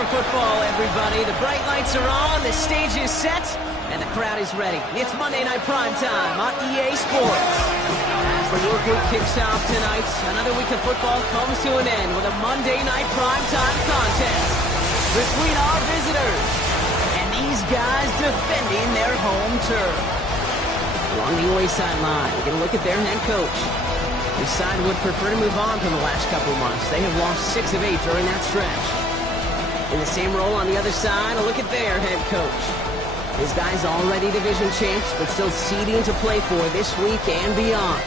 for football, everybody. The bright lights are on, the stage is set, and the crowd is ready. It's Monday Night Primetime on EA Sports. As the work week kicks off tonight, another week of football comes to an end with a Monday Night Primetime contest between our visitors and these guys defending their home turf. Along the away sideline, we get a look at their head coach. This side would prefer to move on from the last couple months. They have lost 6 of 8 during that stretch. In the same role on the other side, a look at their head coach. His guys already division champs, but still seeding to play for this week and beyond.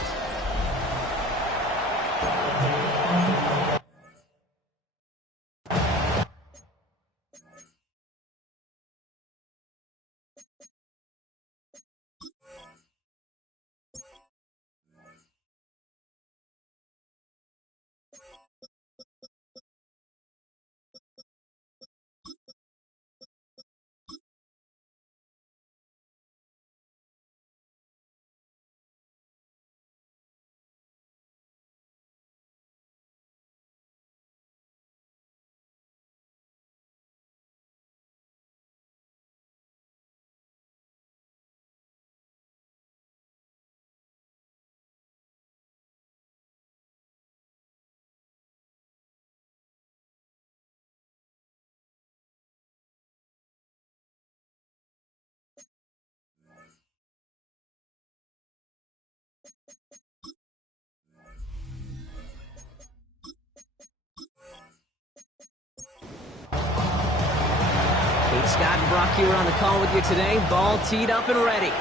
Scott and Brock here on the call with you today. Ball teed up and ready.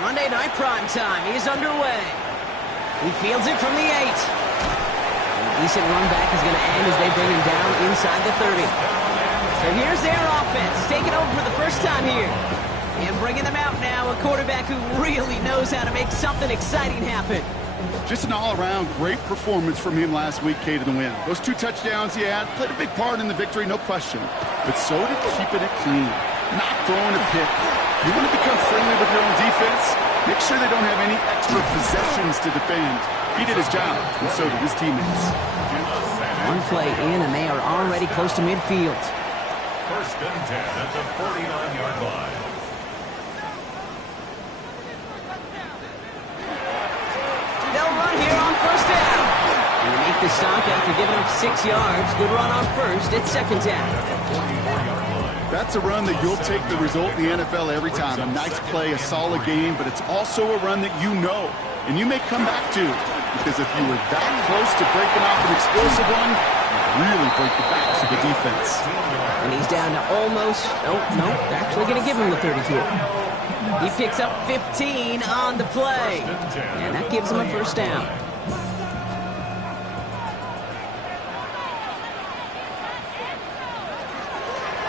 Monday Night Primetime is underway. He fields it from the 8. And a decent run back is going to end as they bring him down inside the 30. So here's their offense, taking over for the first time here. And bringing them out now, a quarterback who really knows how to make something exciting happen. Just an all-around great performance from him last week, Kate, in the win. Those 2 touchdowns he had played a big part in the victory, no question. But so did keeping it clean, not throwing a pick. You want to become friendly with your own defense? Make sure they don't have any extra possessions to defend. He did his job, and so did his teammates. One play in, and they are already close to midfield. First and 10 at the 49-yard line. They'll run here on first down. And they make the stop after giving up 6 yards. Good run on first. It's second down. That's a run that you'll take the result in the NFL every time. A nice play, a solid game, but it's also a run that you know, and you may come back to. Because if you were that close to breaking off an explosive one, you really break the backs of the defense. And he's down to almost, no, they're actually going to give him the 30 here. He picks up 15 on the play. And that gives him a first down.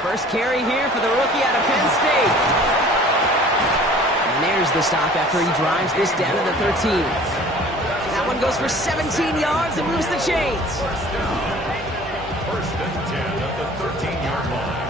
First carry here for the rookie out of Penn State. And there's the stop after he drives this down to the 13. That one goes for 17 yards and moves the chains. First and 10 at the 13-yard line.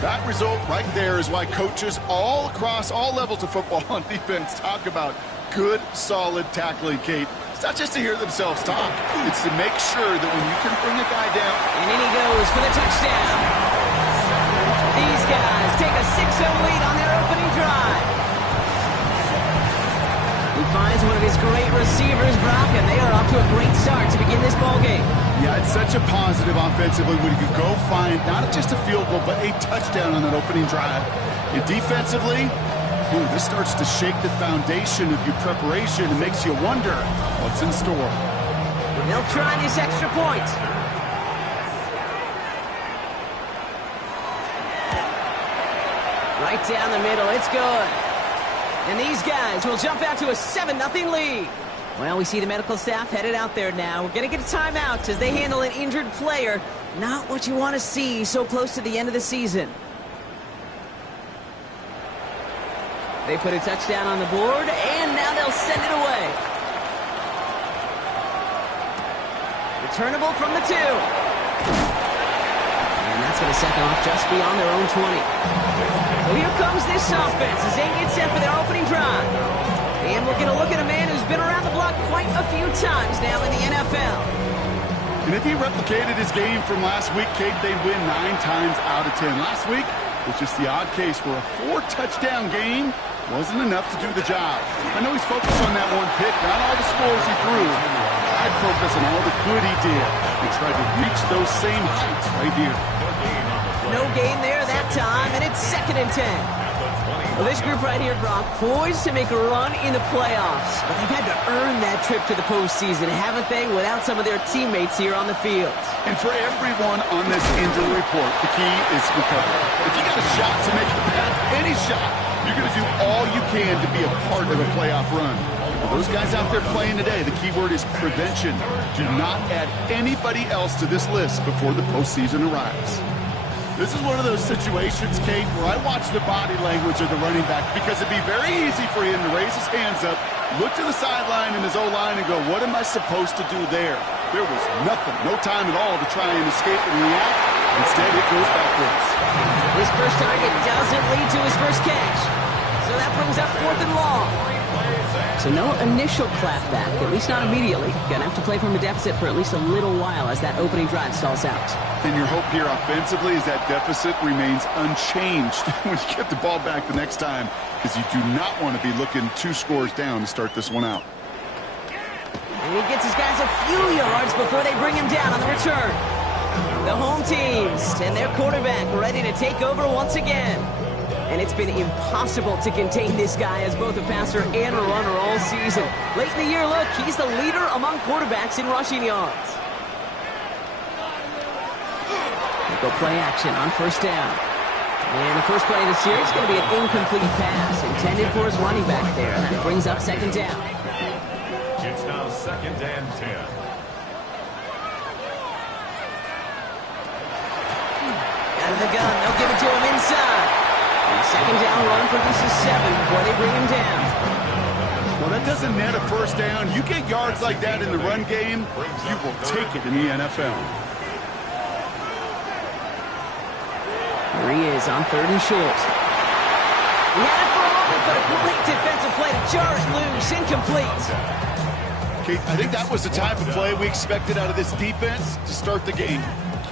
That result right there is why coaches all across all levels of football on defense talk about good, solid tackling, Kate. It's not just to hear themselves talk. It's to make sure that when you can bring a guy down. And in he goes for the touchdown. These guys take a 6-0 lead on their opening drive. He finds one of his great receivers, Brock, and they are off to a great start to begin this ballgame. Yeah, it's such a positive offensively when you can go find not just a field goal, but a touchdown on that opening drive. And defensively, this starts to shake the foundation of your preparation and makes you wonder what's in store. They'll try this extra point. Right down the middle, it's good. And these guys will jump out to a 7-0 lead. Well, we see the medical staff headed out there now. We're going to get a timeout as they handle an injured player. Not what you want to see so close to the end of the season. They put a touchdown on the board, and now they'll send it away. Returnable from the 2. And that's going to set them off just beyond their own 20. So here comes this offense as they get set for their opening drive. And we're going to look at a man who's been around the block quite a few times now in the NFL. And if he replicated his game from last week, Kate, they'd win 9 times out of 10. Last week was just the odd case where a 4-touchdown game wasn't enough to do the job. I know he's focused on that one pick, not all the scores he threw. I'd focus on all the good he did and try to reach those same heights right here. No gain there that time, and it's 2nd and 10. Well, this group right here, Brock, poised to make a run in the playoffs. But they've had to earn that trip to the postseason, haven't they, without some of their teammates here on the field. And for everyone on this injury report, the key is recovery. If you got a shot to make it back, any shot, you're going to do all you can to be a part of a playoff run. For those guys out there playing today, the key word is prevention. Do not add anybody else to this list before the postseason arrives. This is one of those situations, Kate, where I watch the body language of the running back because it'd be very easy for him to raise his hands up, look to the sideline in his O-line and go, what am I supposed to do there? There was nothing, no time at all to try and escape and react. Instead, it goes backwards. His first target doesn't lead to his first catch. So that brings up 4th and long. So no initial clapback, at least not immediately. Gonna have to play from a deficit for at least a little while as that opening drive stalls out. And your hope here offensively is that deficit remains unchanged when you get the ball back the next time, because you do not want to be looking 2 scores down to start this one out. And he gets his guys a few yards before they bring him down on the return. The home teams and their quarterback ready to take over once again. And it's been impossible to contain this guy as both a passer and a runner all season. Late in the year, look, he's the leader among quarterbacks in rushing yards. They go play action on 1st down. And the first play of the series is going to be an incomplete pass intended for his running back there. And that brings up 2nd down. It's now 2nd and 10. Out of the gun, they'll give it to him inside. And the 2nd down run produces 7 before they bring him down. Well, that doesn't net a 1st down. You get yards like that in the run game, you will take it in the NFL. Here he is on 3rd and short. He had it for a moment, but a great defensive play to jar it loose, incomplete. Kate, I think that was the type of play we expected out of this defense to start the game.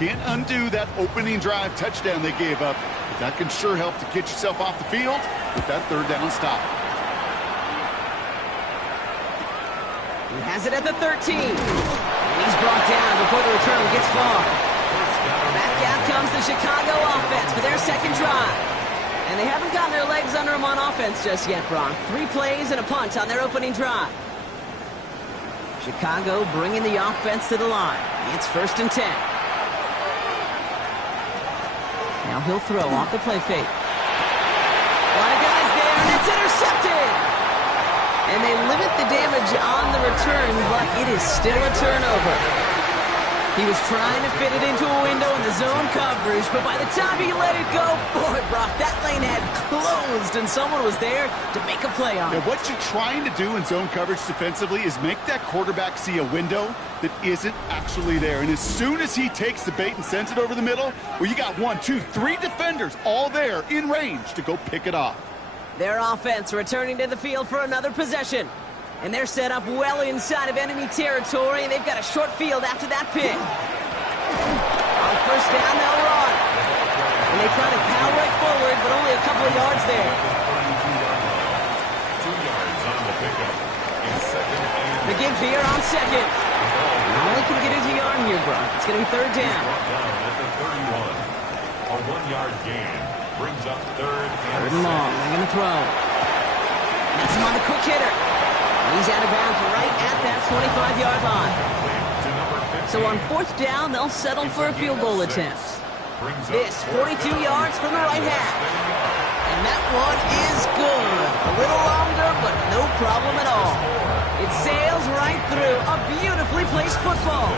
Can't undo that opening drive touchdown they gave up, but that can sure help to get yourself off the field with that 3rd down stop. He has it at the 13. And he's brought down before the return gets far. Back out comes the Chicago offense for their 2nd drive. And they haven't gotten their legs under them on offense just yet, Brock. 3 plays and a punt on their opening drive. Chicago bringing the offense to the line. It's 1st and 10. Now he'll throw off the play fake. A lot of guys there, and it's intercepted. And they limit the damage on the return, but it is still a turnover. He was trying to fit it into a window in the zone coverage, but by the time he let it go, boy, Brock, that lane had closed, and someone was there to make a play on it. Now, what you're trying to do in zone coverage defensively is make that quarterback see a window that isn't actually there. And as soon as he takes the bait and sends it over the middle, well, you got 1, 2, 3 defenders all there in range to go pick it off. Their offense returning to the field for another possession. And they're set up well inside of enemy territory, and they've got a short field after that pick. On 1st down, they'll run. And they try to power right forward, but only a couple of yards there. 2 yards on the pickup. In 2nd and The give here on 2nd. All they can get is a yard here, Brock. It's going to be 3rd down. down at the 31. A 1-yard gain brings up 3rd and 3rd and long. They're going to throw. That's him on the quick hitter. He's out of bounds right at that 25-yard line. So on 4th down, they'll settle for a field goal attempt. This 42 yards from the right half. And that one is good. A little longer, but no problem at all. It sails right through a beautifully placed football.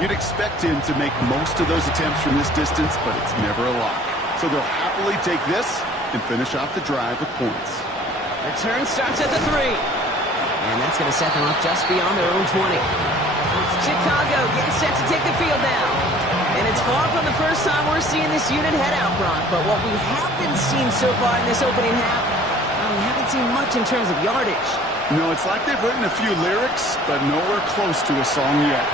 You'd expect him to make most of those attempts from this distance, but it's never a lot. So they'll happily take this and finish off the drive with points. Return starts at the 3. And that's going to set them up just beyond their own 20. Chicago getting set to take the field now. And it's far from the first time we're seeing this unit head out, Brock. But what we haven't seen so far in this opening half, we haven't haven't seen much in terms of yardage. No, it's like they've written a few lyrics, but nowhere close to a song yet.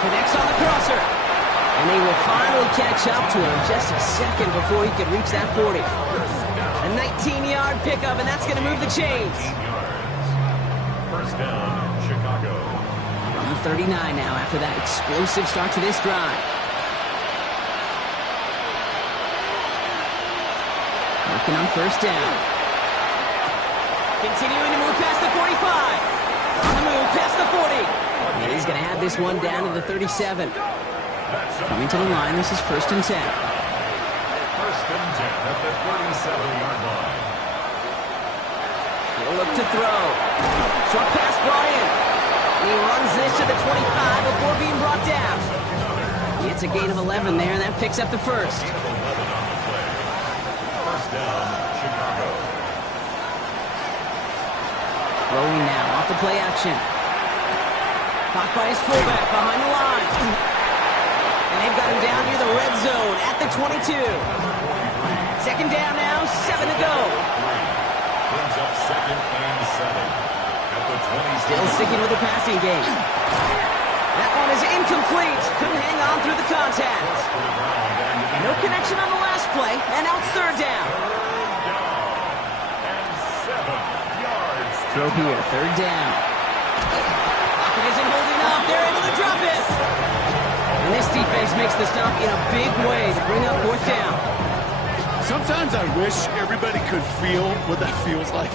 Connects on the crosser. And they will finally catch up to him just a second before he could reach that 40. A 19-yard pickup, and that's going to move the chains. First down, Chicago. On the 39 now after that explosive start to this drive. Working on first down. Continuing to move past the 45. On the move past the 40. And he's going to have this one down to the 37. Coming to the line, this is first and 10. First and 10 at the 37-yard line. He'll look to throw. Short pass brought in. And he runs this to the 25 before being brought down. It's a gain of 11 there, and that picks up the first. 11 on the play. First down, Chicago. Throwing now off the play action. Caught by his fullback behind the line. And they've got him down near the red zone at the 22. Second down now, 7 to go. Brings up second and 7 at the 20. Still sticking with the passing game. That one is incomplete. Couldn't hang on through the contact. No connection on the last play, and now it's third down. And 7 yards. Throw here, third down. Pocket isn't holding up. They're able to drop it. And this defense makes the stop in a big way to bring up fourth down. Sometimes I wish everybody could feel what that feels like.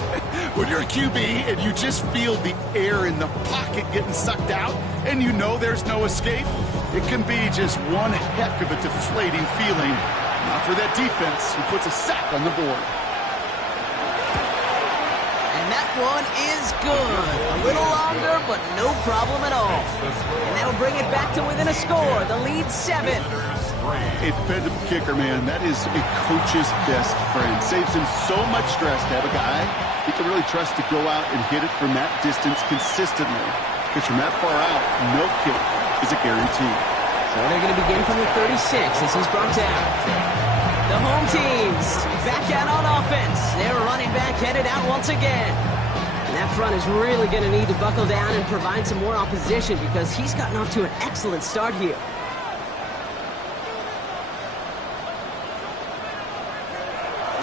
When you're a QB and you just feel the air in the pocket getting sucked out and you know there's no escape, it can be just one heck of a deflating feeling. Not for that defense who puts a sack on the board. And that one is good. A little longer, but no problem at all. And that'll bring it back to within a score. The lead 7. A dependable kicker, man, that is a coach's best friend. Saves him so much stress to have a guy he can really trust to go out and hit it from that distance consistently. Because from that far out, no kick is a guarantee. So they're going to begin from the 36 as he's brought down. The home teams back out on offense. Their running back headed out once again. And that front is really going to need to buckle down and provide some more opposition because he's gotten off to an excellent start here.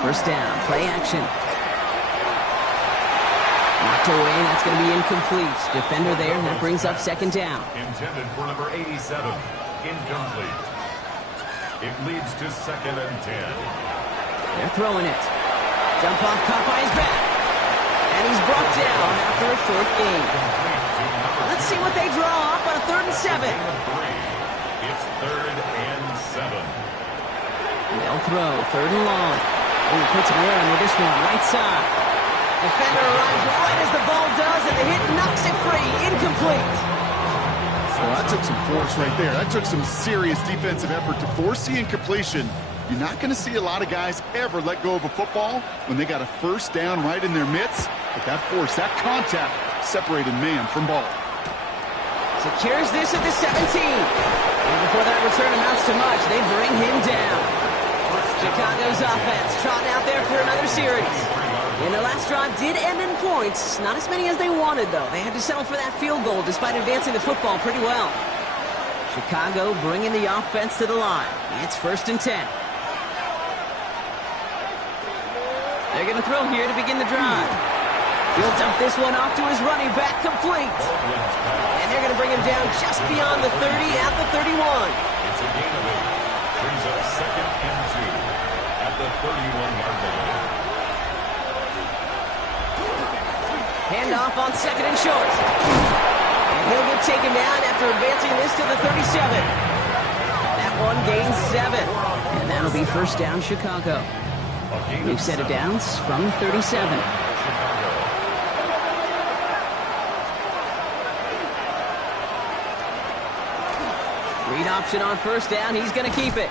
First down, play action. Knocked away, that's going to be incomplete. Defender there, and that brings up second down. Intended for number 87. Incomplete. It leads to second and 10. They're throwing it. Jump off, caught by his back. And he's brought down after a short gain. Let's see what they draw up on a third and 7. It's third and 7. They'll throw, third and long. Oh, he puts him in with this one, right side. Defender arrives right as the ball does, and the hit knocks it free. Incomplete. Well, that took some force right there. That took some serious defensive effort to force the incompletion. You're not going to see a lot of guys ever let go of a football when they got a first down right in their midst. But that force, that contact, separated man from ball. Secures this at the 17. And before that return amounts to much, they bring him down. Chicago's offense trotting out there for another series. And the last drive did end in points. Not as many as they wanted, though. They had to settle for that field goal despite advancing the football pretty well. Chicago bringing the offense to the line. It's first and 10. They're going to throw here to begin the drive. He'll dump this one off to his running back, complete. And they're going to bring him down just beyond the 30 at the 31. It's a gain of 8. Brings up second and 2 at the 31-yard line. Handoff on second and short. And he'll get taken down after advancing this to the 37. That one gains 7. And that'll be first down, Chicago. New set of downs from the 37. Read option on first down. He's going to keep it.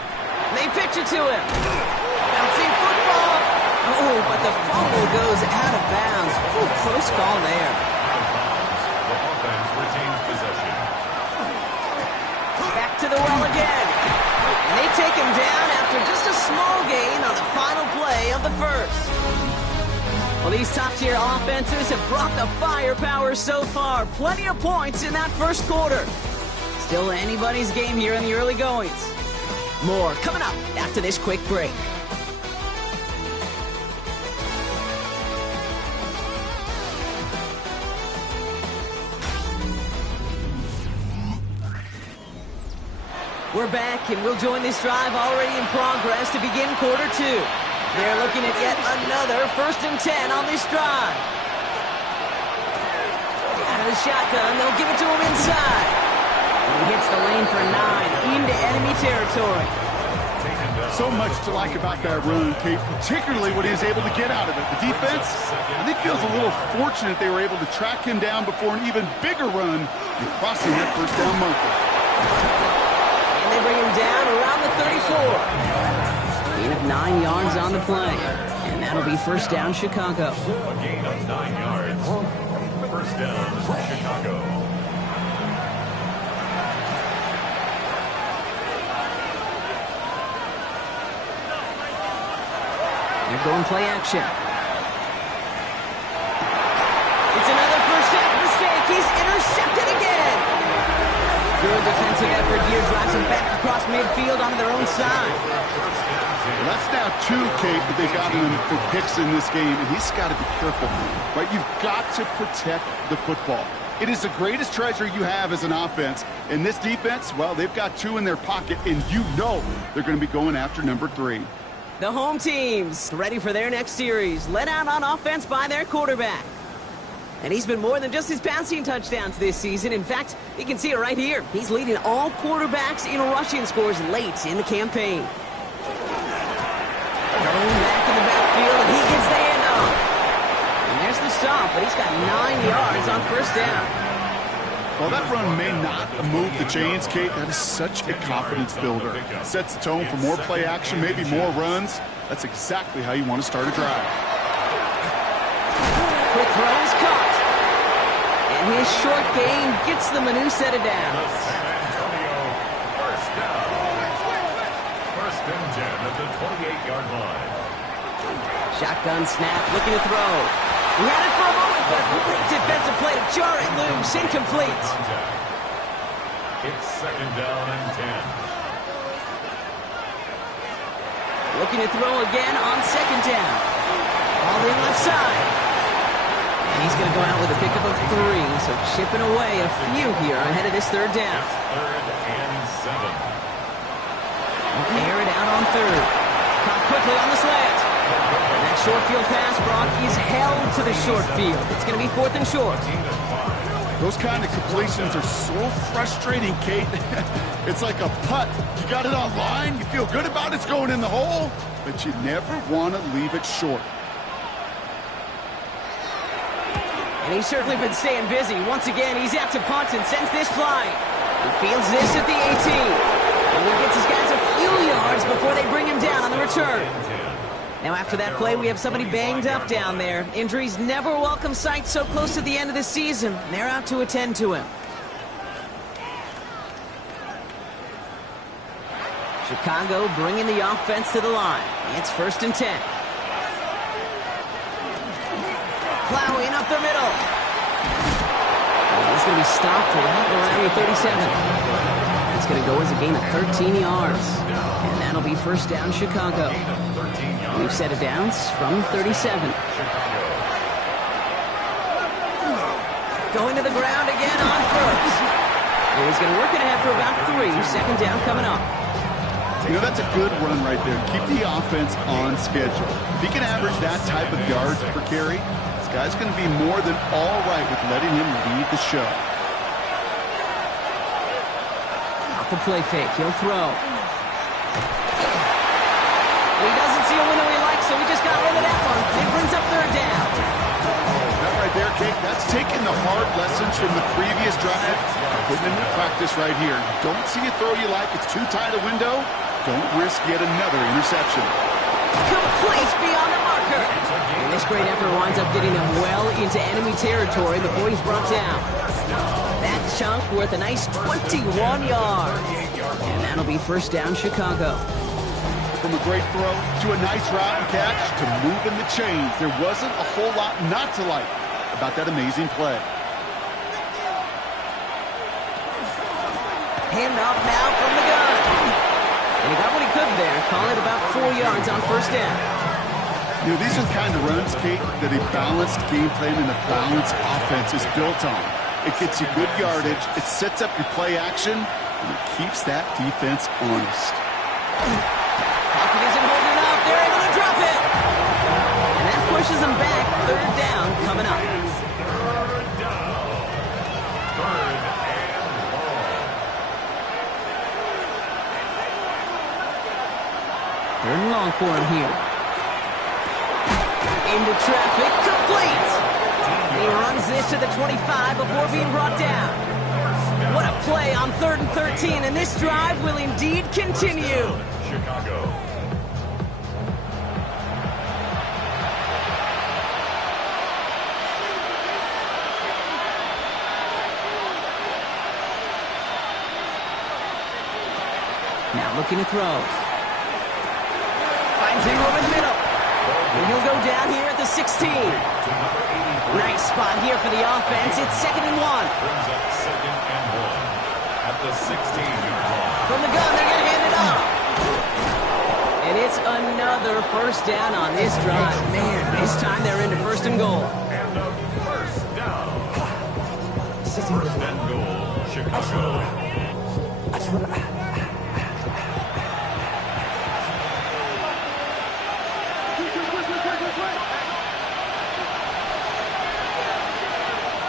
They pitch it to him. Bouncing football. Oh, but the fumble goes out of bounds. Ooh, close call there. The offense retains possession. Back to the well again. And they take him down after just a small gain on the final play of the first. Well, these top-tier offenses have brought the firepower so far. Plenty of points in that first quarter. Still anybody's game here in the early goings. More coming up after this quick break. We're back, and we'll join this drive already in progress to begin quarter two. They're looking at yet another 1st and 10 on this drive. Out of the shotgun, they'll give it to him inside. And he hits the lane for 9 into enemy territory. So much to like about that run, Kate, particularly what he was able to get out of it. The defense, I think, feels a little fortunate they were able to track him down before an even bigger run and crossing that first down marker. And they bring him down around the 34. Gain of 9 yards on the play. And that'll be first down, Chicago. A gain of 9 yards. First down, Chicago. They're going play action. It's another first down mistake. He's intercepted again. Good defensive effort here. Drives him back across midfield onto their own side. Well, that's now 2, Kate, that they've gotten him for picks in this game, and he's got to be careful. Right? You've got to protect the football. It is the greatest treasure you have as an offense. And this defense, well, they've got 2 in their pocket, and you know they're going to be going after number 3. The home teams ready for their next series, led out on offense by their quarterback. And he's been more than just his passing touchdowns this season. In fact, you can see it right here. He's leading all quarterbacks in rushing scores late in the campaign. Going back in the backfield, and he gets the handoff. And there's the stop, but he's got 9 yards on first down. While that run may not move the chains, Kate, that is such a confidence builder. Sets the tone for more play action, maybe more runs. That's exactly how you want to start a drive. Quick throw is caught. And his short gain gets them a new set of downs. San Antonio, first down. First and 10 at the 28-yard line. Shotgun snap, looking to throw. He had it for a moment, but a great defensive play to jar it loose. Incomplete. It's second down and 10. Looking to throw again on second down. All in left side. And he's going to go out with a pickup of 3, so chipping away a few here ahead of this third down. Third and 7. Air it out on third. Caught quickly on the slant. And that short field pass, Brock, is held to the short field. It's going to be 4th and short. Those kind of completions are so frustrating, Kate. It's like a putt. You got it on line, you feel good about it's going in the hole, but you never want to leave it short. And he's certainly been staying busy. Once again, he's out to punt and sends this flying. He fields this at the 18. And he gets his guys a few yards before they bring him down on the return. Now, after that play, we have somebody banged up down there. Injuries never a welcome sight so close to the end of the season. They're out to attend to him. Chicago bringing the offense to the line. It's 1st and 10. Plowing up the middle. And he's going to be stopped right around the 37. It's going to go as a gain of 13 yards. And that'll be first down, Chicago. We've set it downs from 37. Going to the ground again on first. And he's going to work it ahead for about 3. Second down coming up. You know, that's a good run right there. Keep the offense on schedule. If he can average that type of yards per carry, this guy's going to be more than all right with letting him lead the show. Off the play fake, he'll throw. He doesn't see a window he likes, so he just got rid of that one. It brings up third down. That right there, Kate, that's taking the hard lessons from the previous drive, putting them into practice right here. Don't see a throw you like, it's too tight a window. Don't risk yet another interception. Complete beyond the marker. And this great effort winds up getting him well into enemy territory before he's brought down. That chunk worth a nice 21 yards. And that'll be first down, Chicago. From a great throw to a nice route and catch to moving the chains. There wasn't a whole lot not to like about that amazing play. Hand off now from the gun. And he got what he could there. Call it about 4 yards on first down. You know, these are the kind of runs, Kate, that a balanced game plan and a balanced offense is built on. It gets you good yardage, it sets up your play action, and it keeps that defense honest. Pocket isn't holding up. They're able to drop it. And that pushes them back. Third down coming up. Third down. Third and long. Third and long for him here. Into traffic, complete. He runs this to the 25 before being brought down. What a play on 3rd and 13, and this drive will indeed continue. Chicago. Now looking to throw. Finds him over the middle. And he'll go down here at the 16. Nice spot here for the offense. It's 2nd and 1. Brings up 2nd and 1 at the 16-yard line. From the gun, they're going to hand it off. And it's another first down on this drive. Man, this time they're into 1st and goal. And a first down. 1st and goal, Chicago.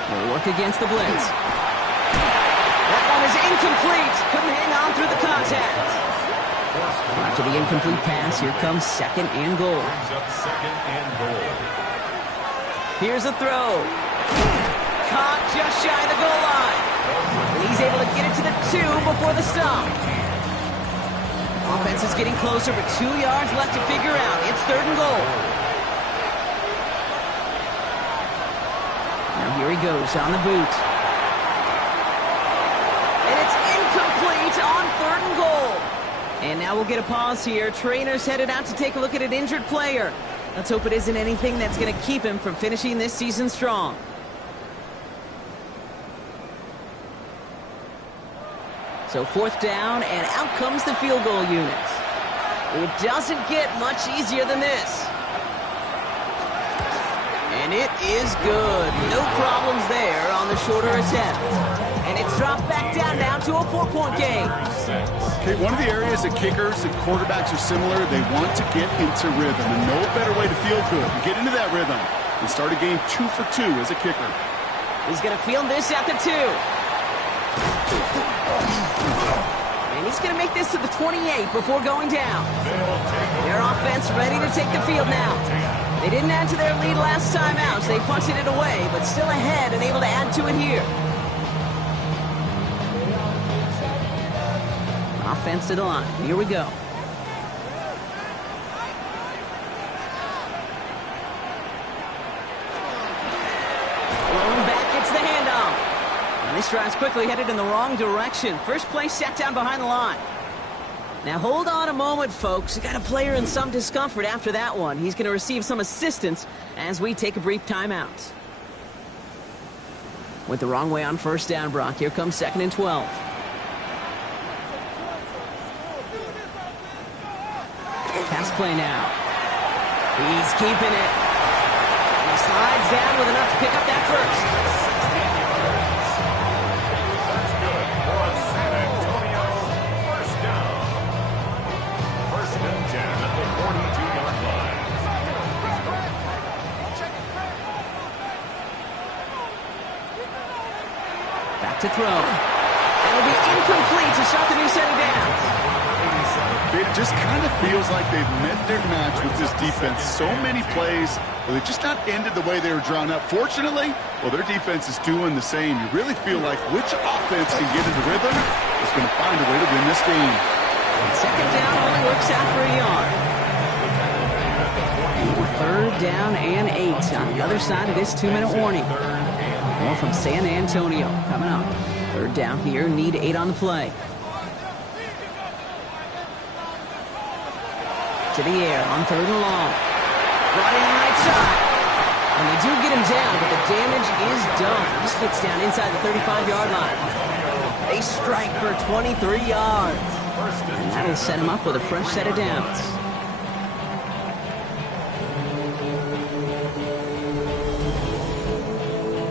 They'll work against the blitz. That one is incomplete. Couldn't hang on through the contact. After the incomplete pass, here comes 2nd and goal. Brings up 2nd and goal. Here's a throw. Caught just shy of the goal line. And he's able to get it to the 2 before the stop. Offense is getting closer, but 2 yards left to figure out. It's 3rd and goal. Now here he goes on the boot. And it's incomplete on 3rd and goal. And now we'll get a pause here. Trainer's headed out to take a look at an injured player. Let's hope it isn't anything that's going to keep him from finishing this season strong. So 4th down, and out comes the field goal unit. It doesn't get much easier than this. And it is good. No problems there on the shorter attempt. And it's dropped back down now to a 4-point game. Okay, one of the areas that kickers and quarterbacks are similar, they want to get into rhythm. And no better way to feel good and get into that rhythm than start a game 2 for 2 as a kicker. He's going to field this at the 2. And he's going to make this to the 28 before going down. Their offense ready to take the field now. They didn't add to their lead last time out, so they punted it away, but still ahead and able to add to it here. Offense to the line. Here we go. Rolling back, gets the handoff. And this drive's quickly headed in the wrong direction. First play set down behind the line. Now hold on a moment, folks. We got a player in some discomfort after that one. He's going to receive some assistance as we take a brief timeout. Went the wrong way on first down, Brock. Here comes 2nd and 12. Pass play now. He's keeping it. He slides down with enough to pick up that first. That's good for a San Antonio first down. 1st and 10 at the 42-yard line. Back to throw. It'll be incomplete to shut the new set of downs. It just kind of feels like they've met their match with this defense. So many plays where they've just not ended the way they were drawn up. Fortunately, well, their defense is doing the same. You really feel like which offense can get into rhythm is going to find a way to win this game. And 2nd down only works out for a yard. 3rd down and 8 on the other side of this 2-minute warning. More from San Antonio coming up. 3rd down here, need 8 on the play. to the air on 3rd and long. Brought in right side. And they do get him down, but the damage is done. He gets down inside the 35-yard line. They strike for 23 yards. And that'll set him up with a fresh set of downs.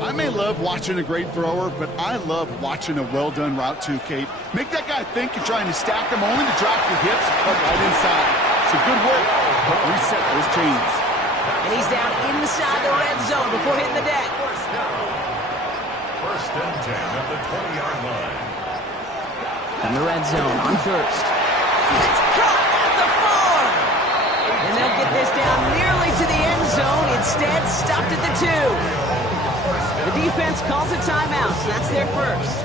I may love watching a great thrower, but I love watching a well-done route too, Kate. Make that guy think you're trying to stack him only to drop your hips and cut right inside. So good work, but reset those chains. And he's down inside the red zone before hitting the deck. First and 10 at the 20-yard line. In the red zone on 1st. It's caught at the 4. And they'll get this down nearly to the end zone. Instead, stopped at the 2. The defense calls a timeout, so that's their first.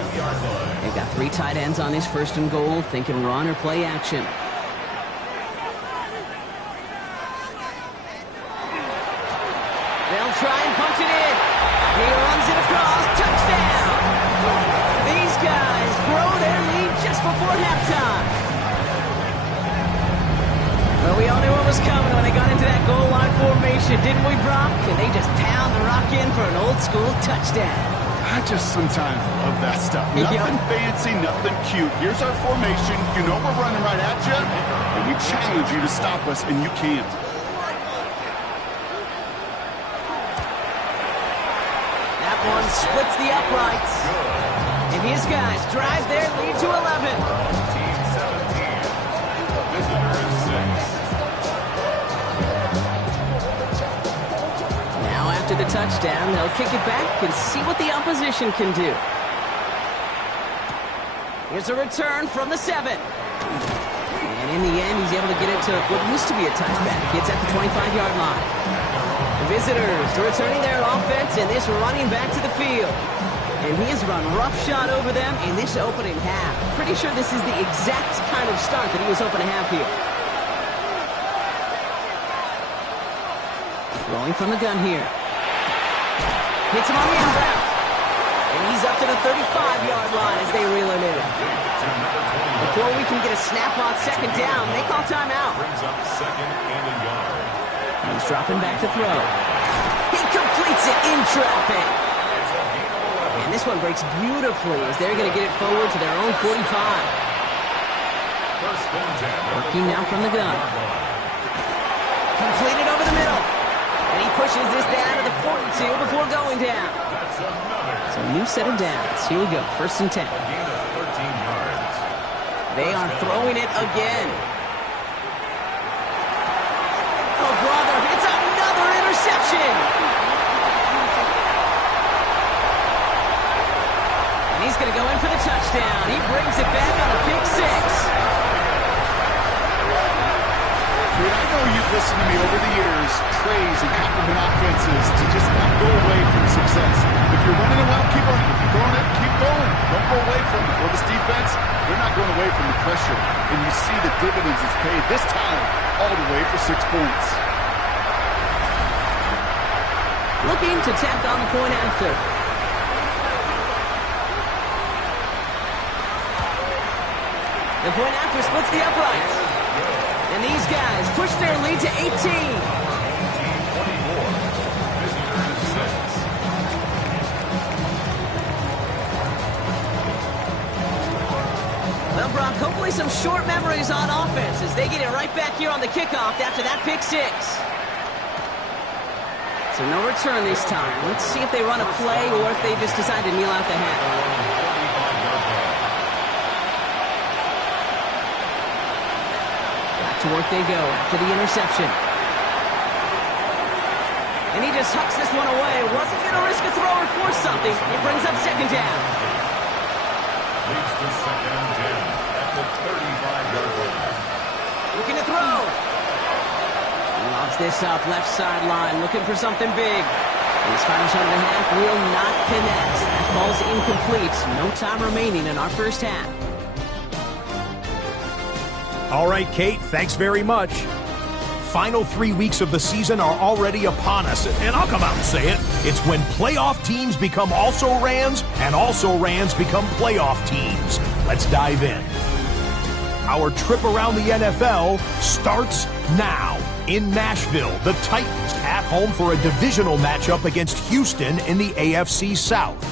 They've got 3 tight ends on this 1st and goal, thinking run or play action. They'll try and punch it in. He runs it across. Touchdown! These guys grow their lead just before halftime. Well, we all knew what was coming when they got into that goal line formation, didn't we, Brock? And they just pound the rock in for an old-school touchdown. I just sometimes love that stuff. Nothing fancy, nothing cute. Here's our formation. You know we're running right at you, and we challenge you to stop us, and you can't. That one splits the uprights. And his guys drive their lead to 11. Team 17. Visitors 6. Now after the touchdown, they'll kick it back and see what the opposition can do. Here's a return from the 7. And in the end, he's able to get it to what used to be a touchback. It's at the 25-yard line. The visitors returning their offense and this running back to the field. And he has run roughshod over them in this opening half. Pretty sure this is the exact kind of start that he was hoping to have here. Throwing from the gun here. Hits him on the end route. And he's up to the 35-yard line as they reel him in. Before we can get a snap on 2nd down, they call timeout. Brings up 2nd and a yard. He's dropping back to throw. He completes it in traffic. And this one breaks beautifully as they're going to get it forward to their own 45. First and 10. Working now from the gun. Completed over the middle. And he pushes this down to the 42 before going down. That's another. So a new set of downs. Here we go. 1st and 10. Gain of 13 yards. They are throwing it again. Oh, brother. It's another interception. And he's going to go in for the touchdown. He brings it back on a pick 6. Dude, I know you've listened to me over the years praise and compliment offenses to just not go away from success. If you're running it well, keep on it. If you're going it, keep going. Don't go away from it. Well, this defense, they're not going away from the pressure. And you see the dividends it's paid this time all the way for 6 points. Looking to tack on the point after. The point after splits the uprights. And these guys push their lead to 18. Team 24. Visitors 6. Well, Brock, hopefully some short memories on offense as they get it right back here on the kickoff after that pick 6. So no return this time. Let's see if they run a play or if they just decide to kneel out the hat. To work they go after the interception. And he just hucks this one away. Wasn't going to risk a throw or force something. It brings up 2nd down. Leads to 2nd and 10 at the 35-yard line. Looking to throw. Lobs this up left sideline, looking for something big. His final shot and a half will not connect. That ball's incomplete. No time remaining in our first half. All right, Kate, thanks very much. Final 3 weeks of the season are already upon us, and I'll come out and say it. It's when playoff teams become also-rans, and also-rans become playoff teams. Let's dive in. Our trip around the NFL starts now. In Nashville, the Titans at home for a divisional matchup against Houston in the AFC South.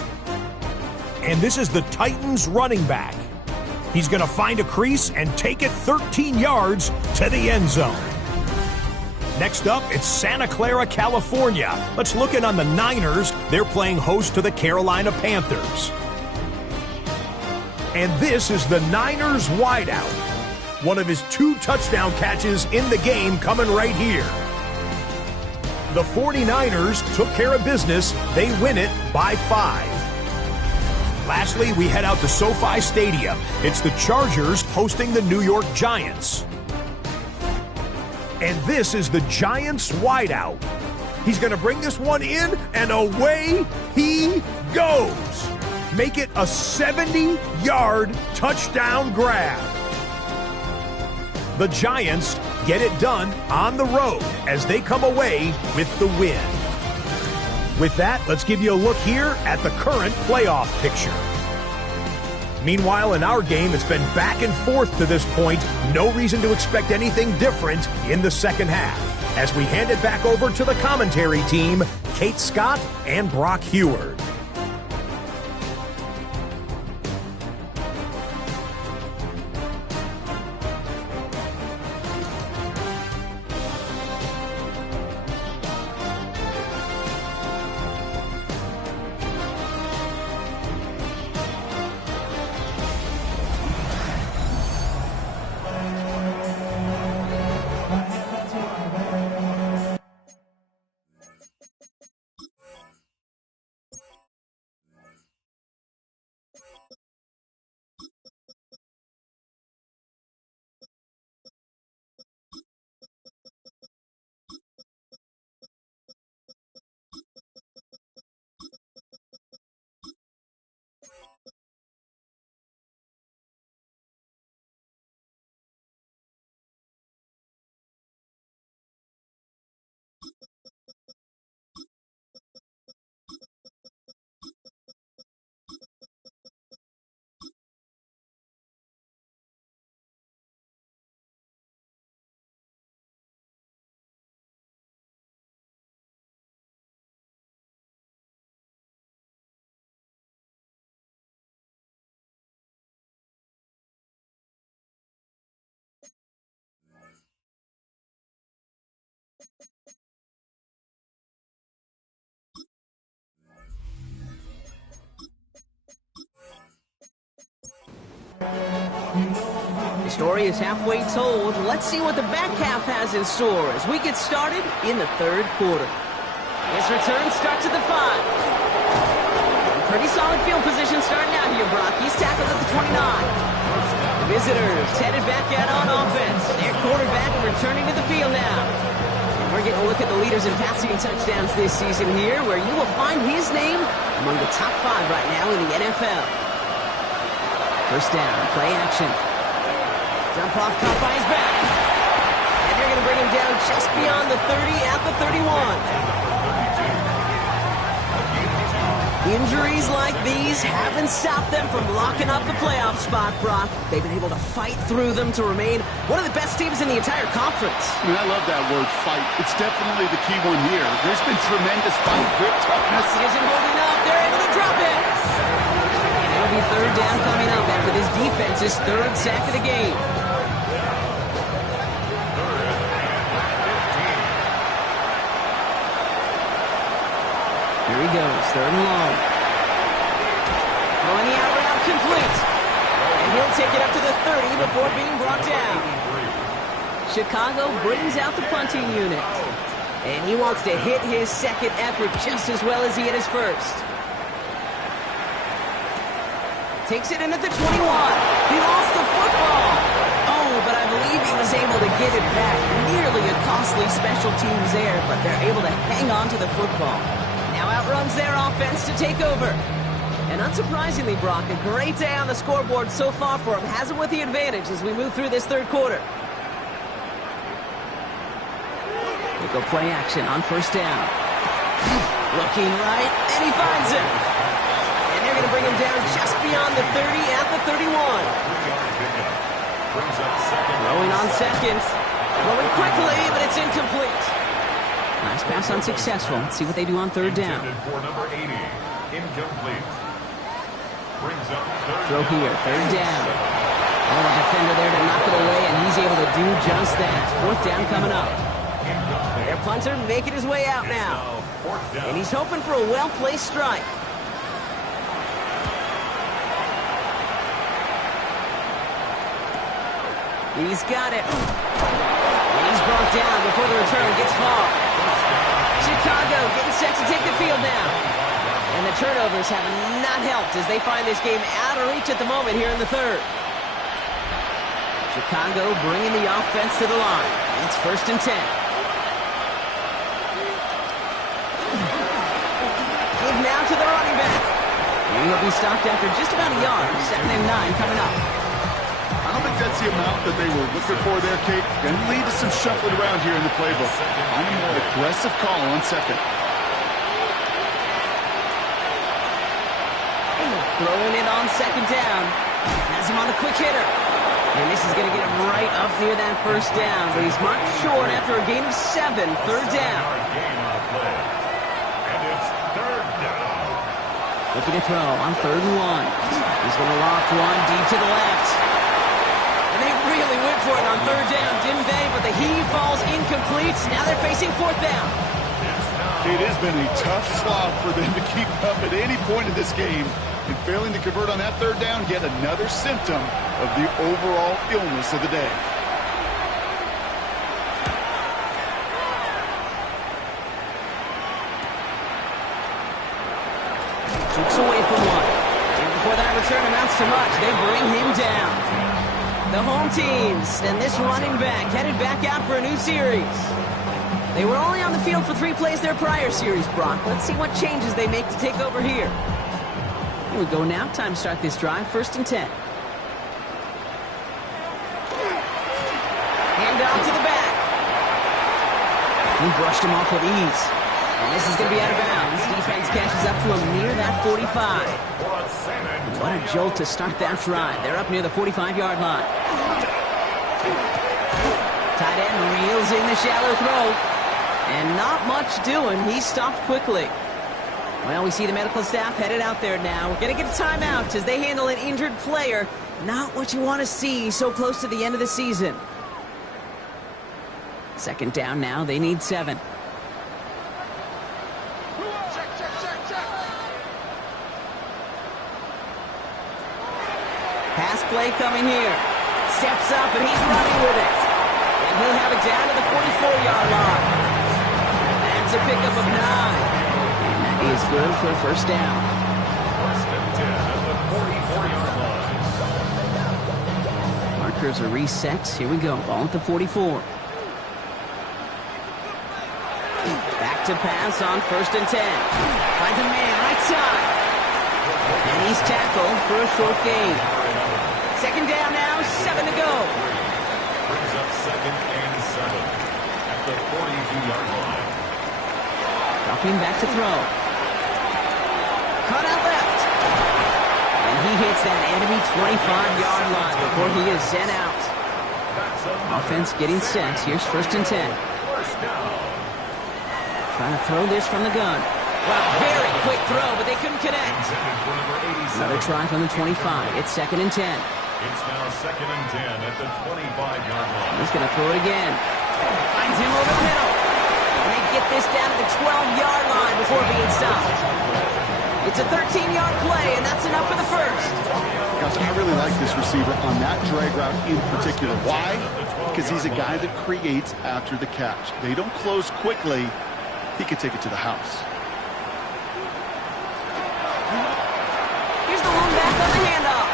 And this is the Titans running back. He's going to find a crease and take it 13 yards to the end zone. Next up, it's Santa Clara, California. Let's look in on the Niners. They're playing host to the Carolina Panthers. And this is the Niners wideout. One of his 2 touchdown catches in the game coming right here. The 49ers took care of business. They win it by 5. Lastly, we head out to SoFi Stadium. It's the Chargers hosting the New York Giants. And this is the Giants wideout. He's going to bring this one in, and away he goes. Make it a 70-yard touchdown grab. The Giants get it done on the road as they come away with the win. With that, let's give you a look here at the current playoff picture. Meanwhile, in our game, it's been back and forth to this point. No reason to expect anything different in the second half. As we hand it back over to the commentary team, Kate Scott and Brock Heward. The story is halfway told. Let's see what the back half has in store as we get started in the third quarter. His return starts at the 5. Pretty solid field position starting out here, Brock. He's tackled at the 29. The visitors headed back out on offense. Their quarterback returning to the field now. And we're getting a look at the leaders in passing touchdowns this season here, where you will find his name among the top 5 right now in the NFL. First down, play action. Jump off, caught by his back. And they're going to bring him down just beyond the 30 at the 31. Injuries like these haven't stopped them from locking up the playoff spot, Brock. They've been able to fight through them to remain one of the best teams in the entire conference. I mean, I love that word, fight. It's definitely the key one here. There's been tremendous fight, grit, toughness. He isn't holding up. They're able to drop it. And it'll be third down coming up after this defense's third sack of the game. Here he goes, third and long. Throwing the out route complete. And he'll take it up to the 30 before being brought down. Chicago brings out the punting unit. And he wants to hit his second effort just as well as he hit his first. Takes it in at the 21. He lost the football. Oh, but I believe he was able to get it back. Nearly a costly special teams error, but they're able to hang on to the football. Now outruns their offense to take over. And unsurprisingly, Brock, a great day on the scoreboard so far for him. Has him with the advantage as we move through this third quarter. They go play action on first down. Looking right, and he finds him. They're going to bring him down just beyond the 30 at the 31. Throwing on second. Throwing quickly, but it's incomplete. Nice pass unsuccessful. Let's see what they do on third down. For number 80, incomplete. Brings up Throw here, third down. Oh, the defender there to knock it away, and he's able to do just that. Fourth down coming up. Their punter making his way out now. And he's hoping for a well-placed strike. He's got it. And he's brought down before the return gets far. Chicago getting set to take the field now. And the turnovers have not helped as they find this game out of reach at the moment here in the third. Chicago bringing the offense to the line. It's 1st and 10. Give now to the running back. And he'll be stopped after just about a yard. 2nd and 9 coming up. I don't think that's the amount that they were looking for there, Kate. Going to lead to some shuffling around here in the playbook. I'm a more aggressive call on second. Throwing it on 2nd down. Has him on a quick hitter. And this is going to get him right up near that 1st down. But he's marked short after a gain of 7. 3rd down. And it's 3rd down. Looking to throw on 3rd and 1. He's going to loft one deep to the left. And they really went for it on 3rd down, didn't they? But the heave falls incomplete. Now they're facing 4th down. It has been a tough slog for them to keep up at any point in this game. And failing to convert on that 3rd down, yet another symptom of the overall illness of the day. Looks away from one. And before that return amounts to much, they bring him down. The home teams and this running back headed back out for a new series. They were only on the field for 3 plays their prior series, Brock. Let's see what changes they make to take over here. Here we go now. Time to start this drive. 1st and 10. Hand off to the back. He brushed him off with ease. And this is going to be out of bounds. Defense catches up to him near that 45. What a jolt to start that drive. They're up near the 45-yard line. Tight end reels in the shallow throw. And not much doing. He stopped quickly. Well, we see the medical staff headed out there now. We're going to get a timeout as they handle an injured player. Not what you want to see so close to the end of the season. 2nd down now. They need 7. Pass play coming here. Steps up and he's running with it. And he'll have it down to the 44-yard line. That's a pickup of 9. And that is good for a 1st down. 1st and 10 at the 44-yard line. Markers are reset. Here we go. Ball at the 44. Back to pass on 1st and 10. Finds a man right side. And he's tackled for a short gain. 2nd down now, 7 to go. Brings up 2nd and 7 at the 42-yard line. Dropping back to throw. Cut out left. And he hits that enemy 25-yard line before he is sent out. Offense getting set. Here's 1st and 10. 1st down. Trying to throw this from the gun. Well, very quick throw, but they couldn't connect. Intended for number 87. Another try from the 25. It's 2nd and 10. It's now 2nd and 10 at the 25-yard line. He's going to throw it again. Finds him over the middle. And they get this down to the 12-yard line before being stopped. It's a 13-yard play, and that's enough for the 1st. Guys, I really like this receiver on that drag route in particular. Why? Because he's a guy that creates after the catch. They don't close quickly. He could take it to the house. Here's the one back on the handoff.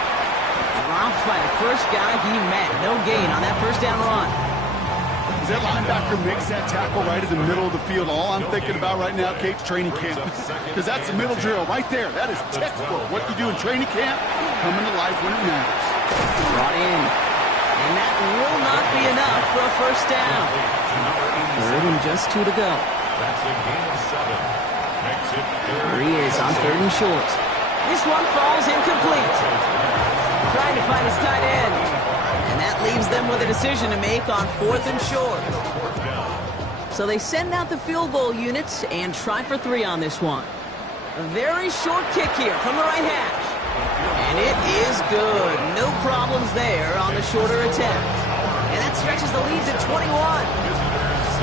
Dropped by the first guy he met. No gain on that 1st down run. As that linebacker makes that tackle right in the middle of the field, all I'm thinking about right now, Kate's training camp. Because that's a middle drill right there. That is textbook. What you do in training camp, coming to life when it matters. Brought in. And that will not be enough for a 1st down. 3rd and just 2 to go. That's a gain of 7. Makes it 3rd. Here he is on 3rd and short. This one falls incomplete. Trying to find his tight end. And that leaves them with a decision to make on 4th and short. So they send out the field goal units and try for 3 on this one. A very short kick here from the right hash. And it is good. No problems there on the shorter attempt. And that stretches the lead to 21.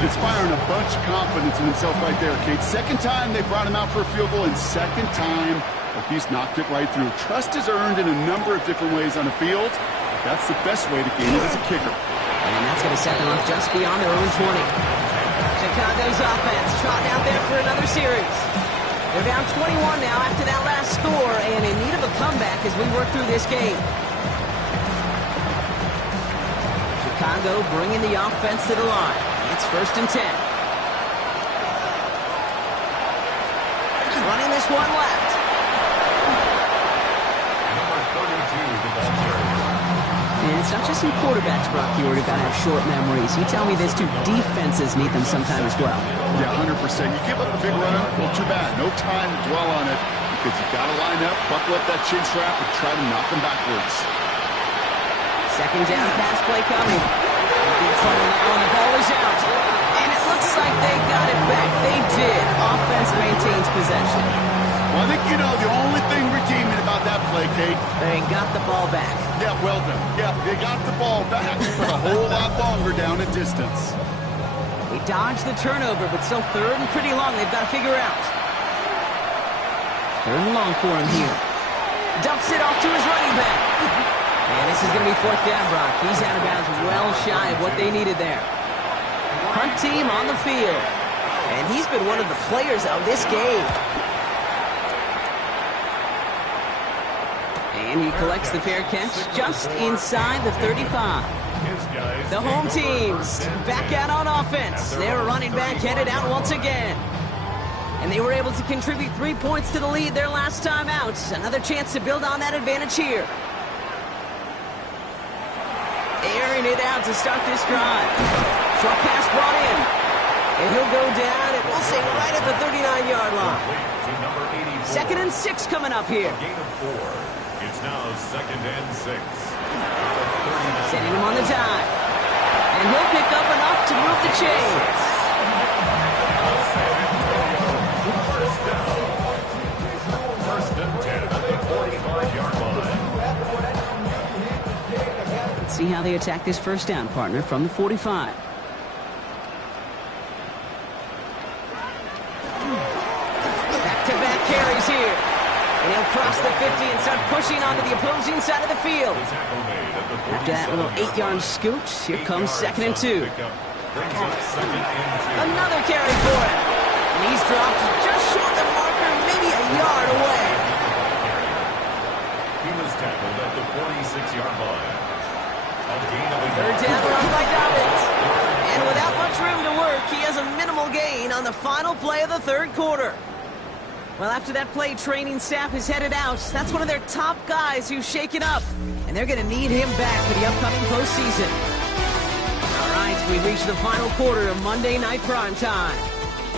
Inspiring a bunch of confidence in himself right there, Kate. Second time they brought him out for a field goal, and second time he's knocked it right through. Trust is earned in a number of different ways on the field. That's the best way to gain it as a kicker. And that's going to set them up just beyond their own 20. Chicago's offense trotting out there for another series. They're down 21 now after that last score, and in need of a comeback as we work through this game. Chicago bringing the offense to the line. It's 1st and 10. Running this one left. Number 32, the ball carrier. And it's not just some quarterbacks, Brock, you already got to have short memories. You tell me this too, defenses need them sometime as well. Yeah, 100%. You give up a big run, well, too bad. No time to dwell on it because you got to line up, buckle up that chin strap, and try to knock them backwards. 2nd down pass play coming. Big trouble now, and the ball is out. And it looks like they got it back. They did. Offense maintains possession. Well, I think you know the only thing redeeming about that play, Kate. They got the ball back. Yeah, well done. Yeah, they got the ball back, but a whole lot longer down in distance. They dodged the turnover, but still 3rd and pretty long. They've got to figure out. 3rd and long for him here. Dumps it off to his running back. And this is going to be 4th down, Brock. He's out of bounds well shy of what they needed there. Hunt team on the field. And he's been one of the players of this game. And he collects the fair catch just inside the 35. The home teams back out on offense. Their running back headed out once again. And they were able to contribute 3 points to the lead their last time out. Another chance to build on that advantage here. Airing it out to start this drive. Short pass brought in. And he'll go down, and we'll say right at the 39-yard line. 2nd and 6 coming up here. Gain of 4. It's now 2nd and 6. Sending him on the dive. And he'll pick up enough to move the chains. First and 10 at the 45-yard line. Let's see how they attack this 1st down, partner, from the 45. Back-to-back carries here. And he'll cross the 50 and start pushing onto the opposing side of the field. After that little 8-yard scoot, here comes 2nd and 2. Another carry for him. And he's dropped just short of the marker, maybe a yard away. He was tackled at the 46-yard line. 3rd down run by Dobbins. And without much room to work, he has a minimal gain on the final play of the 3rd quarter. Well, after that play, training staff is headed out. That's one of their top guys who's shaken up. And they're going to need him back for the upcoming postseason. All right, we reach the final quarter of Monday Night Prime Time.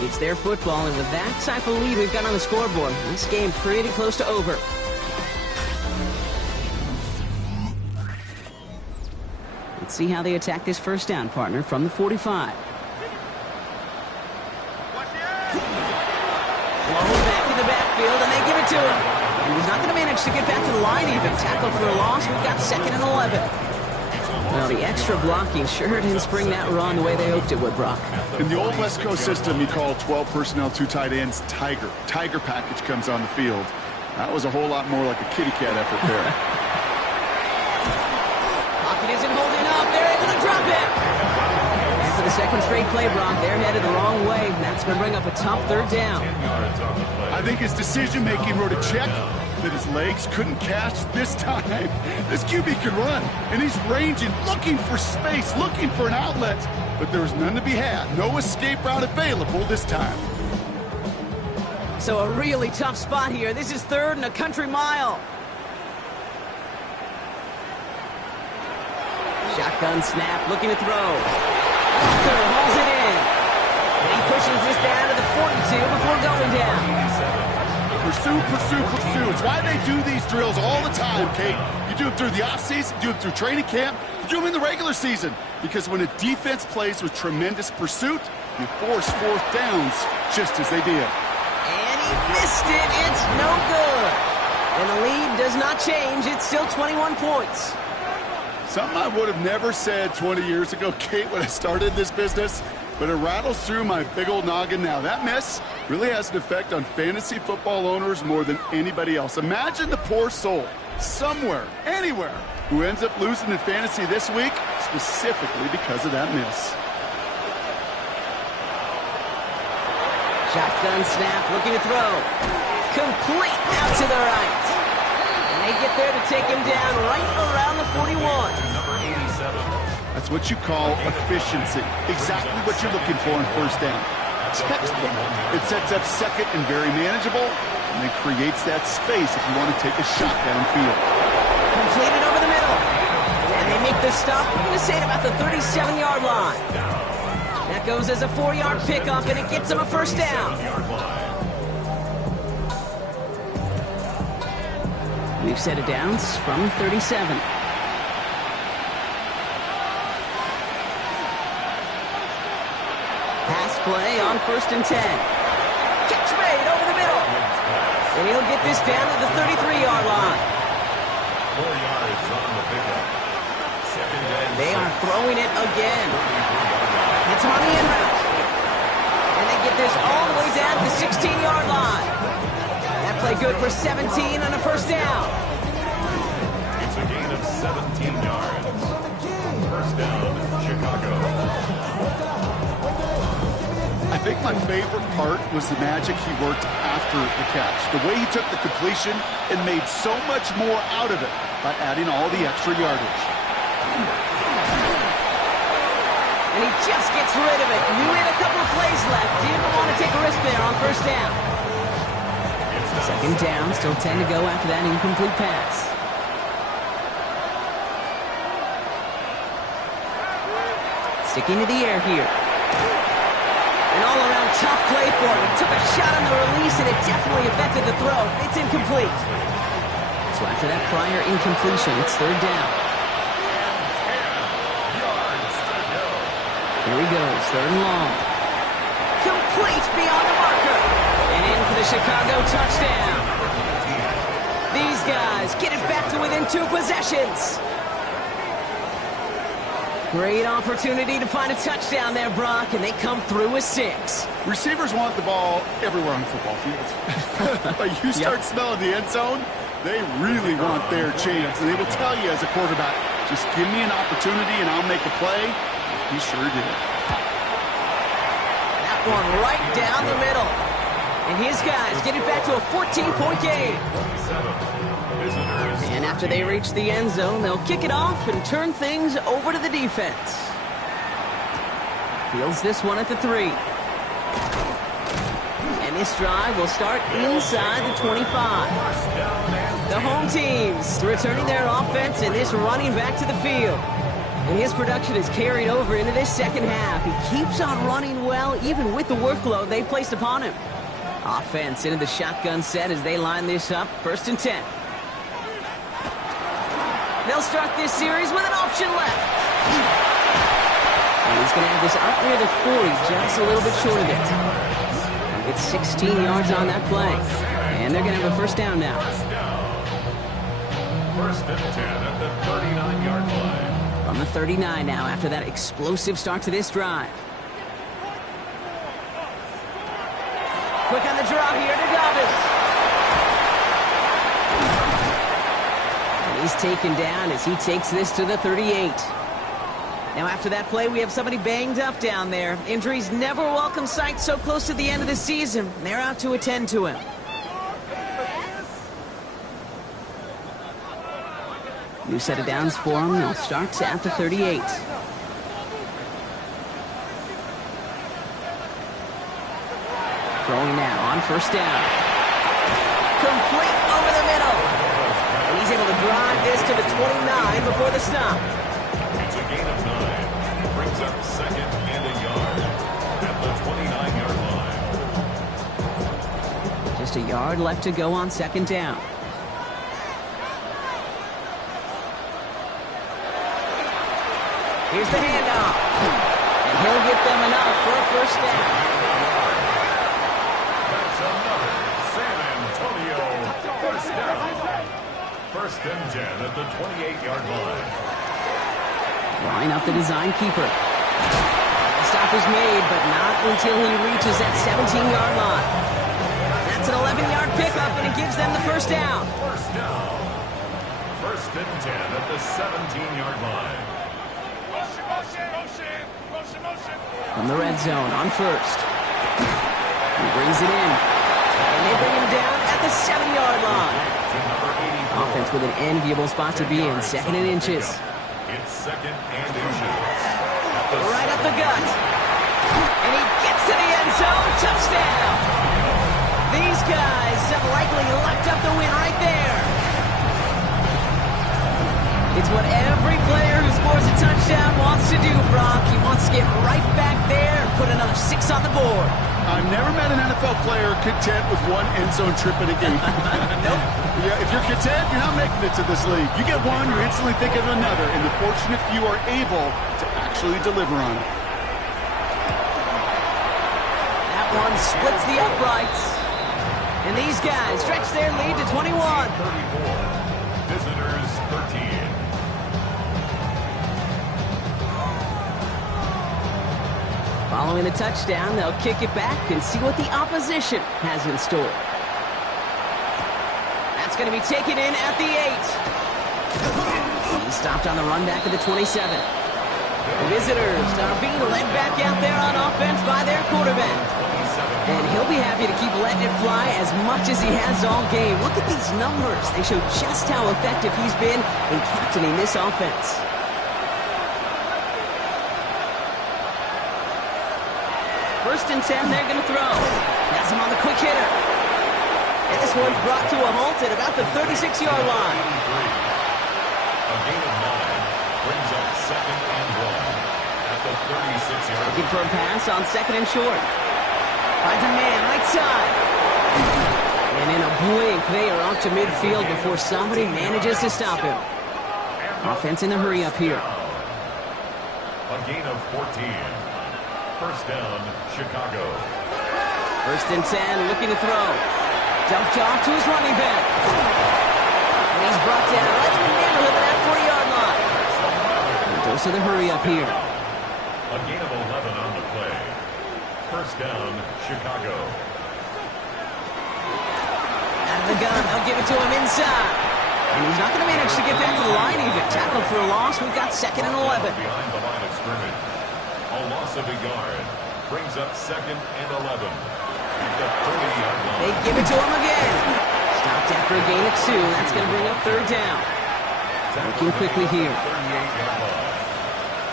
It's their football, and with that type of lead we've got on the scoreboard, this game pretty close to over. Let's see how they attack this 1st down, partner, from the 45. Blown back in the backfield, and they give it to him. And he's not going to manage to get back to the line even. Tackle for a loss. We've got 2nd and 11. Well, the extra blocking sure didn't spring that run the way they hoped it would, Brock. In the old West Coast system, you call 12 personnel, 2 tight ends, Tiger. Tiger package comes on the field. That was a whole lot more like a kitty cat effort there. Pocket isn't holding up. They're able to drop it. And for the 2nd straight play, Brock, they're headed the wrong way. And that's going to bring up a tough 3rd down. I think his decision-making wrote a check that his legs couldn't catch this time. This QB can run, and he's ranging, looking for space, looking for an outlet. But there's none to be had. No escape route available this time. So a really tough spot here. This is 3rd and a country mile. Shotgun snap, looking to throw. Walker hauls it in. And he pushes this down to the 42 before going down. Pursue, pursue, pursue. It's why they do these drills all the time, Kate. You do them through the offseason, you do them through training camp, you do them in the regular season. Because when a defense plays with tremendous pursuit, you force fourth downs just as they did. And he missed it. It's no good. And the lead does not change. It's still 21 points. Something I would have never said 20 years ago, Kate, when I started this business, but it rattles through my big old noggin now. That miss really has an effect on fantasy football owners more than anybody else. Imagine the poor soul, somewhere, anywhere, who ends up losing in fantasy this week, specifically because of that miss. Shotgun snap, looking to throw. Complete out to the right. And they get there to take him down right around the 41. Number 87. That's what you call efficiency. Exactly what you're looking for in first down. Textbook. It sets up second and very manageable, and it creates that space if you want to take a shot downfield. Completed over the middle. And they make the stop. We're going to say it about the 37-yard line. That goes as a 4-yard pickup, and it gets them a first down. New set of downs from 37. Pass play on 1st and 10. Catch made over the middle. And he'll get this down to the 33-yard line. 4 yards on the pickup. Second and They are throwing it again. It's on the in route. And they get this all the way down to the 16-yard line. That play good for 17 and a first down. It's a gain of 17 yards. First down, Chicago. I think my favorite part was the magic he worked after the catch. The way he took the completion and made so much more out of it by adding all the extra yardage. And he just gets rid of it. Knew he had a couple of plays left. Didn't want to take a risk there on first down. Second down, still 10 to go after that incomplete pass. Sticking to the air here. An all-around tough play for him. He took a shot on the release, and it definitely affected the throw. It's incomplete. So after that prior incompletion, it's third down. Here he goes, third and long. Complete beyond the marker. And in for the Chicago touchdown. These guys get it back to within 2 possessions. Great opportunity to find a touchdown there, Brock, and they come through with 6. Receivers want the ball everywhere on football fields. But you start smelling the end zone, they really want their chance. And they will tell you as a quarterback, just give me an opportunity and I'll make a play. He sure did. That one right down the middle. And his guys get it back to a 14-point game. And after they reach the end zone, they'll kick it off and turn things over to the defense. Fields this one at the 3. And this drive will start inside the 25. The home teams returning their offense and this running back to the field. And his production is carried over into this second half. He keeps on running well, even with the workload they placed upon him. Offense into the shotgun set as they line this up. 1st and 10. They'll start this series with an option left. And he's going to have this up near the 40, just a little bit short of it. He'll get 16 yards on that play. And they're going to have a first down now. First and 10 at the 39-yard line. From the 39 now after that explosive start to this drive. Quick on the draw here to Dobbins. And he's taken down as he takes this to the 38. Now after that play, we have somebody banged up down there. Injuries never a welcome sight so close to the end of the season. They're out to attend to him. New set of downs for him. They'll start at the 38. Throwing now on first down. Complete over the middle. And he's able to drive this to the 29 before the stop. It's a gain of 9. Brings up second and a yard at the 29-yard line. Just Just a yard left to go on second down. Here's the handoff. And he'll get them enough for a first down. That's another San Antonio first down. First and 10 at the 28-yard line. Line up the design keeper. The stop is made, but not until he reaches that 17-yard line. That's an 11-yard pickup, and it gives them the first down. First down. First and 10 at the 17-yard line. From the red zone on first. He brings it in. And they bring him down at the 7-yard line. Offense with an enviable spot to be in, second and inches. It's second and inches. Right up the gut. And he gets to the end zone. Touchdown. These guys have likely locked up the win right there. It's what every player who scores a touchdown wants to do, Brock. He wants to get right back there and put another 6 on the board. I've never met an NFL player content with one end zone trip in a game. Nope. Yeah, if you're content, you're not making it to this league. You get one, you instantly think of another, and the fortunate few are able to actually deliver on it. That one splits the uprights. And these guys stretch their lead to 21. 34. Visitors 13. Following the touchdown, they'll kick it back and see what the opposition has in store. That's going to be taken in at the 8. He's stopped on the run back of the 27. The visitors are being led back out there on offense by their quarterback. And he'll be happy to keep letting it fly as much as he has all game. Look at these numbers. They show just how effective he's been in captaining this offense. First and 10, they're going to throw. Has him on the quick hitter. And this one's brought to a halt at about the 36-yard line. A gain of 9 brings up second and 1 at the 36-yard line. Looking for a pass on second and short. Finds a man right side. And in a blink, they are off to midfield before somebody manages to stop him. Offense in the hurry up here. A gain of 14. First down, Chicago. First and 10, looking to throw. Dumped off to his running back. And he's brought down right in the neighborhood of that 40-yard line. And dose of the hurry up here. A gain of 11 on the play. First down, Chicago. Out of the gun, they'll give it to him inside. And he's not going to manage to get back to the line even. Tackled for a loss, we've got second and 11. Behind the line of scrimmage. A loss of a yard brings up second and 11. At the 30-yard line. They give it to him again. Stopped after a gain of 2. That's going to bring up third down. Looking quickly here. 38-yard line.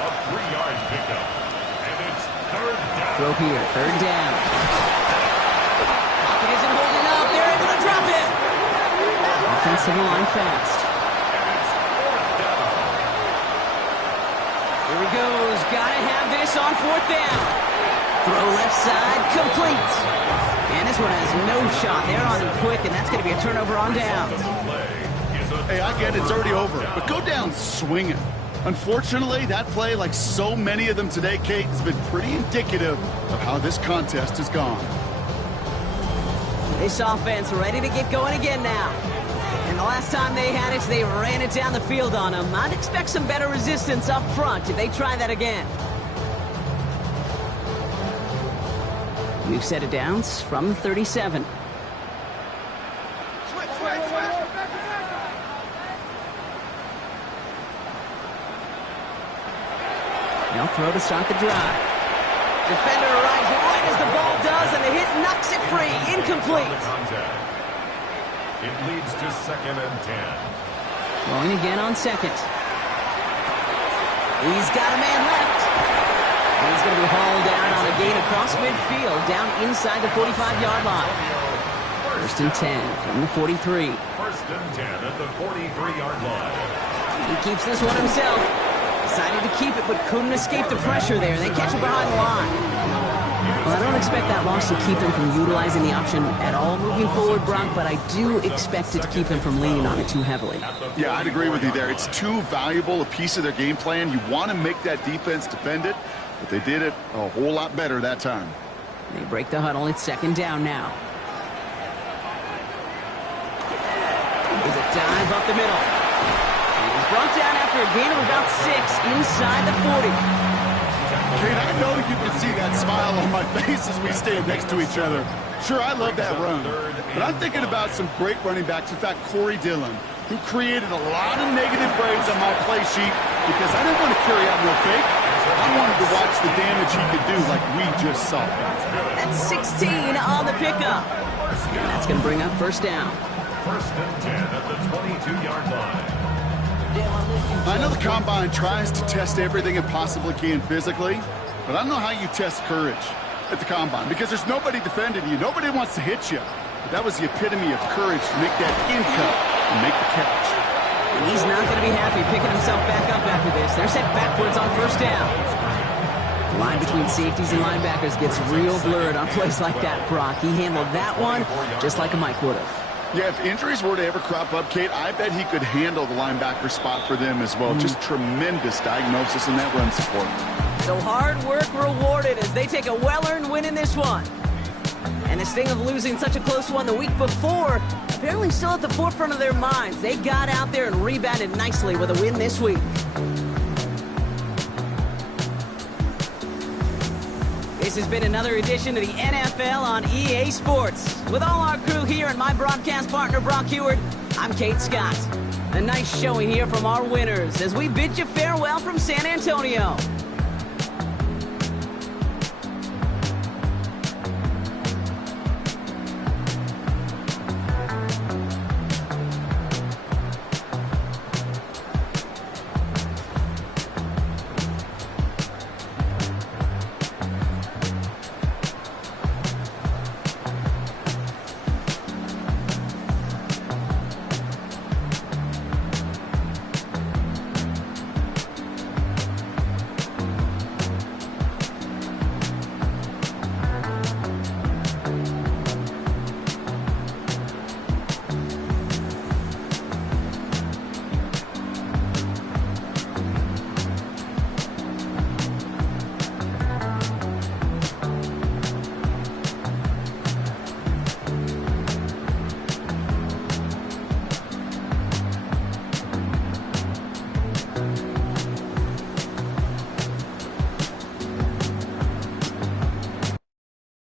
A 3-yard pickup. And it's third down. Throw here, third down. Pocket isn't holding up. They're able to drop it. Offensive line fast. And it's fourth down. Here he goes. Gotta have this on fourth down. Throw left side, complete. And this one has no shot. They're on him quick, and that's going to be a turnover on downs. Hey, I get it, it's already over, but go down swinging. Unfortunately, that play, like so many of them today, Kate, has been pretty indicative of how this contest has gone. This offense ready to get going again now. And the last time they had it, they ran it down the field on them. I'd expect some better resistance up front if they try that again. We've set it downs from 37. They'll throw to start the drive. Defender arrives right as the ball does, and the hit knocks it free. Incomplete. It leads to second and 10. Throwing again on second. He's got a man left. And he's going to be hauled down on a gain across midfield, down inside the 45-yard line. First and 10 from the 43. First and 10 at the 43-yard line. He keeps this one himself. Decided to keep it, but couldn't escape the pressure there. They catch it behind the line. Well, I don't expect that loss to keep them from utilizing the option at all moving forward, Brock, but I do expect it to keep them from leaning on it too heavily. Yeah, I'd agree with you there. It's too valuable a piece of their game plan. You want to make that defense defend it, but they did it a whole lot better that time. They break the huddle. It's second down now. There's a dive up the middle. He's brought down after a gain of about 6 inside the 40. Kate, I know you can see that smile on my face as we stand next to each other. Sure, I love that run, but I'm thinking about some great running backs. In fact, Corey Dillon, who created a lot of negative grades on my play sheet because I didn't want to carry out no fake. I wanted to watch the damage he could do like we just saw. That's 16 on the pickup. And that's going to bring up first down. First and 10 at the 22-yard line. I know the Combine tries to test everything it possibly can physically, but I don't know how you test courage at the Combine because there's nobody defending you. Nobody wants to hit you. But that was the epitome of courage to make that in cut and make the catch. And he's not going to be happy picking himself back up after this. They're set backwards on first down. The line between safeties and linebackers gets real blurred on plays like that, Brock. He handled that one just like a Mike would have. Yeah, if injuries were to ever crop up, Kate, I bet he could handle the linebacker spot for them as well. Just tremendous diagnosis in that run support. So hard work rewarded as they take a well-earned win in this one. And the sting of losing such a close one the week before, apparently still at the forefront of their minds. They got out there and rebounded nicely with a win this week. This has been another edition of the NFL on EA Sports. With all our crew here and my broadcast partner, Brock Huard, I'm Kate Scott. A nice showing here from our winners as we bid you farewell from San Antonio.